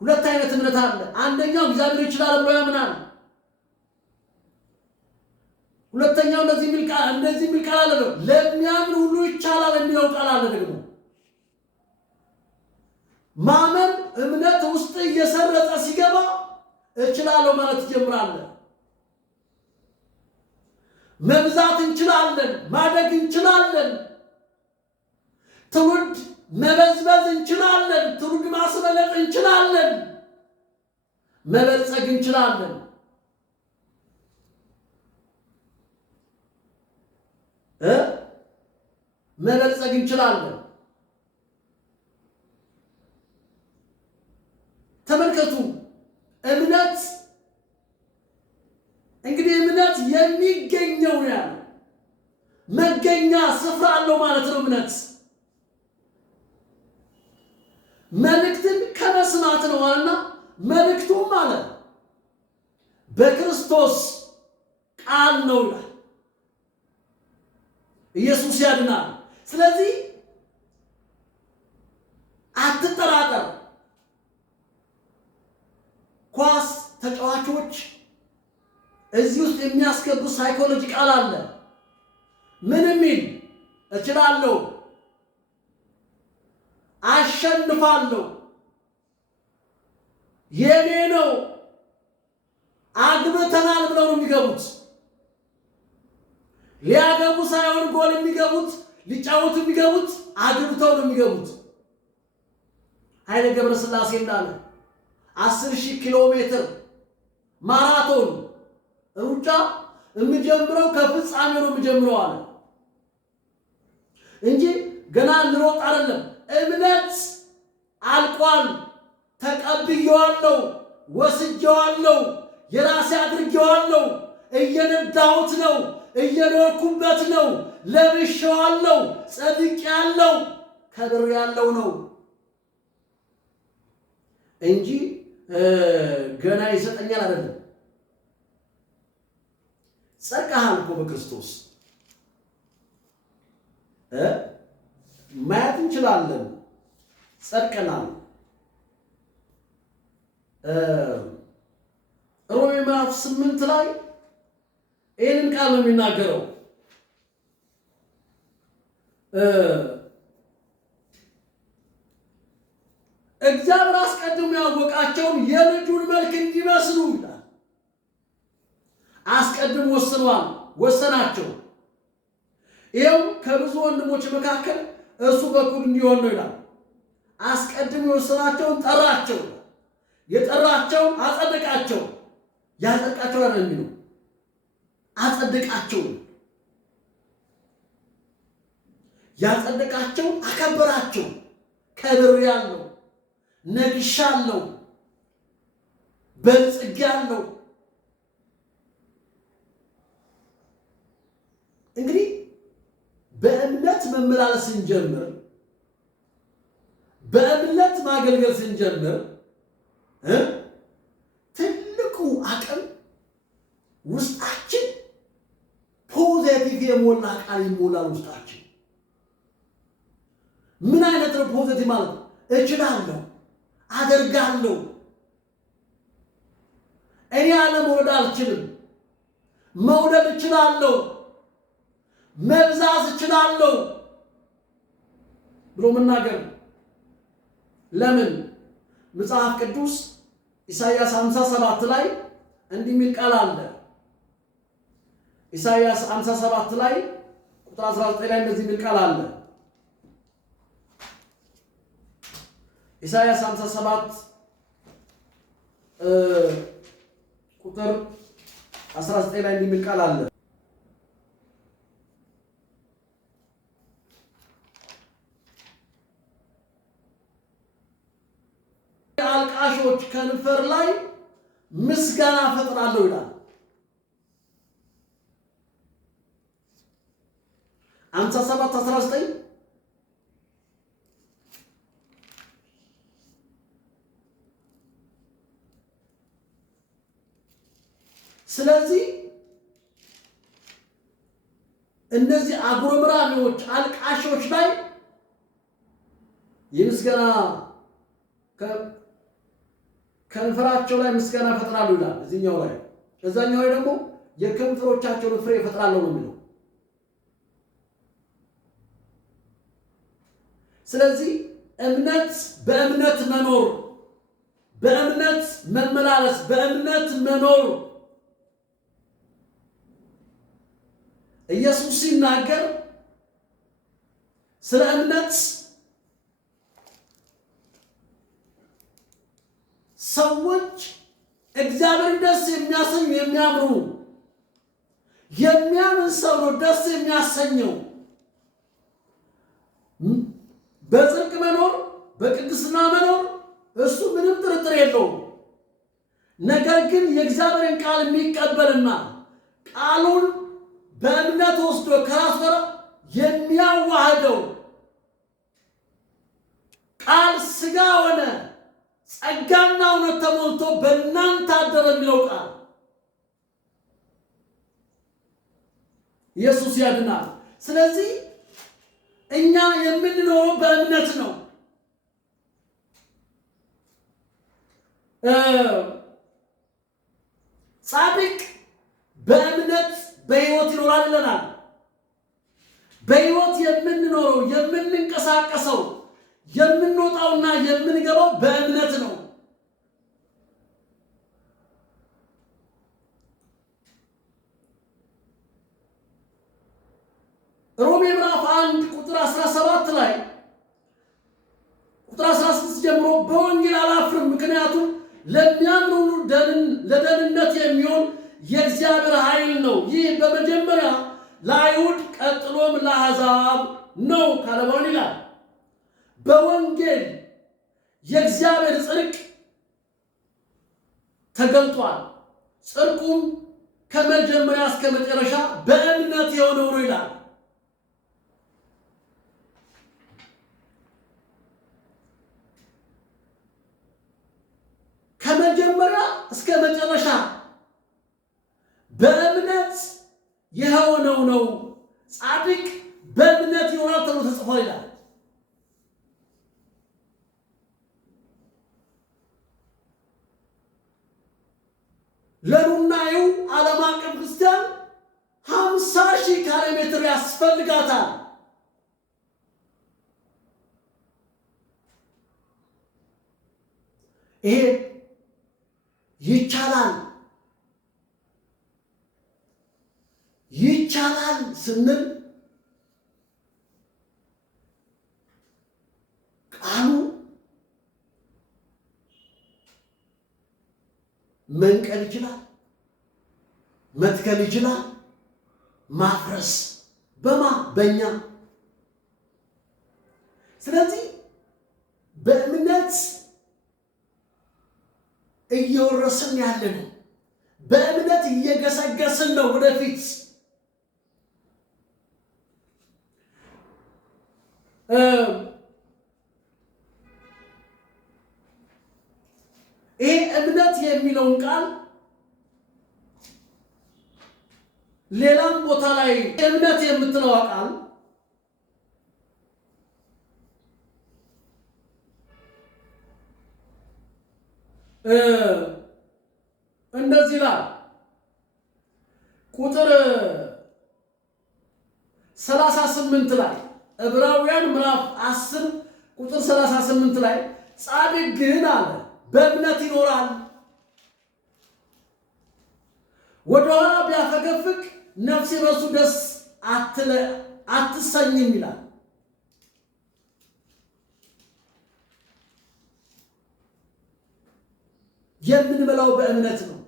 ሁለት አይነት እምነት አለ። አንደኛው እግዚአብሔር ይችላል ብሎ ያምናል። ሁለተኛው እንደዚህ የሚል ቃል አለ ነው። ለሚያምን ሁሉ ይቻላል የሚለው ቃል አለ ደግሞ። ማመን እምነት ውስጥ እየሰረጸ ሲገባ እችላለሁ ማለት ትጀምራለህ። መብዛት እንችላለን፣ ማደግ እንችላለን፣ ትውልድ መበዝበዝ እንችላለን፣ ትውልድ ማስበለጥ እንችላለን፣ መበልጸግ እንችላለን። መበልጸግ እንችላለን። ተመልከቱ፣ እምነት እንግዲህ እምነት የሚገኘው ያለ መገኛ ስፍራ አለው ማለት ነው። እምነት መልእክትን ከመስማት ነው አለና መልእክቱም ማለት በክርስቶስ ቃል ነው ይላል። ኢየሱስ ያድናል። ስለዚህ አትጠራጠር። ኳስ ተጫዋቾች እዚህ ውስጥ የሚያስገቡ ሳይኮሎጂ ቃል አለ። ምን የሚል እችላለሁ፣ አሸንፋለሁ፣ የኔ ነው፣ አግብተናል ብለው ነው የሚገቡት። ሊያገቡ ሳይሆን ጎል የሚገቡት፣ ሊጫወቱ የሚገቡት አግብተው ነው የሚገቡት። ኃይሌ ገብረስላሴ እንዳለ 10,000 ኪሎ ሜትር ማራቶን ሩጫ የምጀምረው ከፍጻሜው ነው የምጀምረው አለ እንጂ ገና ልሮጥ አይደለም። እምነት አልቋል፣ ተቀብዬዋለሁ፣ ወስጄዋለሁ፣ የራሴ አድርጌዋለሁ፣ እየነዳሁት ነው፣ እየኖርኩበት ነው፣ ለብሼዋለሁ፣ ጸድቄያለሁ፣ ከብሬያለሁ ነው እንጂ ገና ይሰጠኛል አይደለም። ጸድቀሃል እኮ በክርስቶስ ማየት እንችላለን። ጸድቀናል። ሮሜ ምዕራፍ 8 ላይ ይህንን ቃል ነው የሚናገረው። እግዚአብሔር አስቀድሞ ያወቃቸውን የልጁን መልክ እንዲመስሉ ይላል። አስቀድሞ ወሰናቸው። ይኸው ከብዙ ወንድሞች መካከል እርሱ በኩል እንዲሆን ነው ይላል። አስቀድሞ የወሰናቸውን ጠራቸው፣ የጠራቸውን አጸደቃቸው። ያጸድቃቸው አይደል የሚለው አጸደቃቸው። ያጸደቃቸው አከበራቸው። ከብሬያለሁ፣ ነግሻለሁ፣ በልጽጌያለሁ። እንግዲህ በእምነት መመላለስ ስንጀምር፣ በእምነት ማገልገል ስንጀምር ትልቁ አቅም ውስጣችን ፖዚቲቭ የሞላ ቃል ይሞላል። ውስጣችን ምን አይነት ነው ፖዚቲቭ ማለት? እችላለሁ፣ አደርጋለሁ። እኔ አለመውለድ አልችልም፣ መውለድ እችላለሁ፣ መብዛት እችላለሁ ብሎ መናገር። ለምን? መጽሐፍ ቅዱስ ኢሳይያስ 57 ላይ እንዲህ የሚል ቃል አለ። ኢሳይያስ 57 ላይ ቁጥር 19 ላይ እንደዚህ የሚል ቃል አለ። ኢሳይያስ 57 ቁጥር 19 ላይ እንዲህ የሚል ቃል አለ። አልቃሾች ከንፈር ላይ ምስጋና ፈጥራለሁ ይላል። 57:19 ስለዚህ እነዚህ አጉረምራሚዎች አልቃሾች ላይ የምስጋና ከንፈራቸው ላይ ምስጋና ፈጥራሉ ይላል እዚህኛው ላይ። እዛኛው ላይ ደግሞ የከንፈሮቻቸውን ፍሬ ፈጥራለሁ ነው የሚለው። ስለዚህ እምነት በእምነት መኖር፣ በእምነት መመላለስ፣ በእምነት መኖር ኢየሱስ ሲናገር ስለ እምነት ሰዎች እግዚአብሔርን ደስ የሚያሰኙ የሚያምሩ የሚያምን ሰው ነው ደስ የሚያሰኘው። በጽድቅ መኖር በቅድስና መኖር እሱ ምንም ጥርጥር የለውም። ነገር ግን የእግዚአብሔርን ቃል የሚቀበልና ቃሉን በእምነት ወስዶ ከራሱ ጋር የሚያዋህደው ቃል ሥጋ ሆነ ጸጋና እውነት ተሞልቶ በእናንተ አደረ የሚለው ቃል ኢየሱስ ያድናል። ስለዚህ እኛ የምንኖረው በእምነት ነው። ጻድቅ በእምነት በሕይወት ይኖራል ይለናል። በሕይወት የምንኖረው የምንንቀሳቀሰው የምንወጣውና የምንገባው በእምነት ነው። ሮሜ ምዕራፍ 1 ቁጥር 17 ላይ ቁጥር 16 ጀምሮ በወንጌል አላፍርም፣ ምክንያቱም ለሚያምኑ ለደህንነት የሚሆን የእግዚአብሔር ኃይል ነው። ይህ በመጀመሪያ ለአይሁድ ቀጥሎም ለአሕዛብ ነው ካለ በኋላ ይላል በወንጌል የእግዚአብሔር ጽድቅ ተገልጧል። ጽድቁም ከመጀመሪያ እስከ መጨረሻ በእምነት የሆነው ነው ይላል። ከመጀመሪያ እስከ መጨረሻ በእምነት የሆነው ነው። ጻድቅ በእምነት ይኖራል ተብሎ ተጽፏል ይላል። ለኑናዩ ዓለም አቀፍ ክርስቲያን 50,000 ካሬ ሜትር ያስፈልጋታል። ይሄ ይቻላል ስንል ቃሉ መንቀል ይችላል፣ መትከል ይችላል፣ ማፍረስ በእኛ። ስለዚህ በእምነት እየወረስን ያለን በእምነት እየገሰገስን ነው ወደፊት። ይሄ እምነት የሚለውን ቃል ሌላም ቦታ ላይ እምነት የምትለው ቃል እንደዚህ ላይ ቁጥር 38 ላይ ዕብራውያን ምዕራፍ 10 ቁጥር 38 ላይ ጻድቅ ግን አለ በእምነት ይኖራል፣ ወደኋላ ቢያፈገፍግ ነፍሴ በሱ ደስ አትሰኝም ይላል። የምንበላው በእምነት ነው።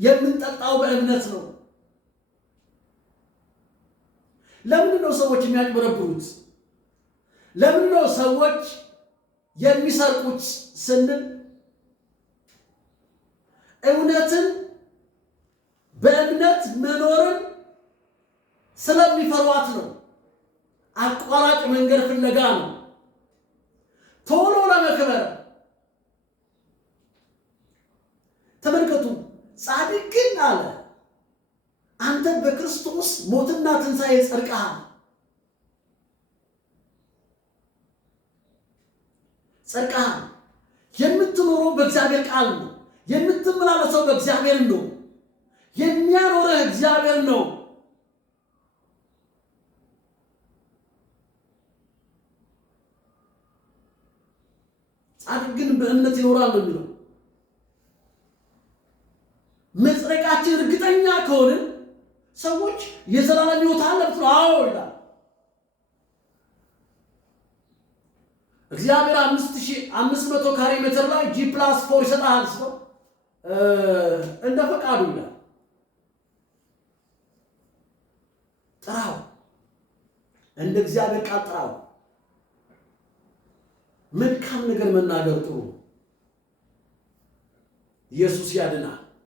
የምንጠጣው በእምነት ነው። ለምንድን ነው ሰዎች የሚያጭበረብሩት? ለምንድን ነው ሰዎች የሚሰርቁት ስንል እውነትን በእምነት መኖርን ስለሚፈሯት ነው። አቋራጭ መንገድ ፍለጋ ነው። ቶሎ ለመክበር ተመልከቱ። ጻድቅ ግን አለ አንተ በክርስቶስ ሞትና ትንሣኤ ጸድቀሃል። ጸድቀሃል። የምትኖረው በእግዚአብሔር ቃል ነው። የምትመላለሰው በእግዚአብሔር ነው። የሚያኖርህ እግዚአብሔር ነው። ጻድቅ ግን በእምነት ይኖራል ነው የሚለው። መጽደቃችን እርግጠኛ ከሆንን ሰዎች የዘላለም ሕይወት አለብት ነው። አዎ ይላል እግዚአብሔር 5500 ካሬ ሜትር ላይ G+4 ይሰጣል ሰው እንደ ፈቃዱ ይላል። ጥራው፣ እንደ እግዚአብሔር ቃል ጥራው። መልካም ነገር መናገር ጥሩ። ኢየሱስ ያድናል።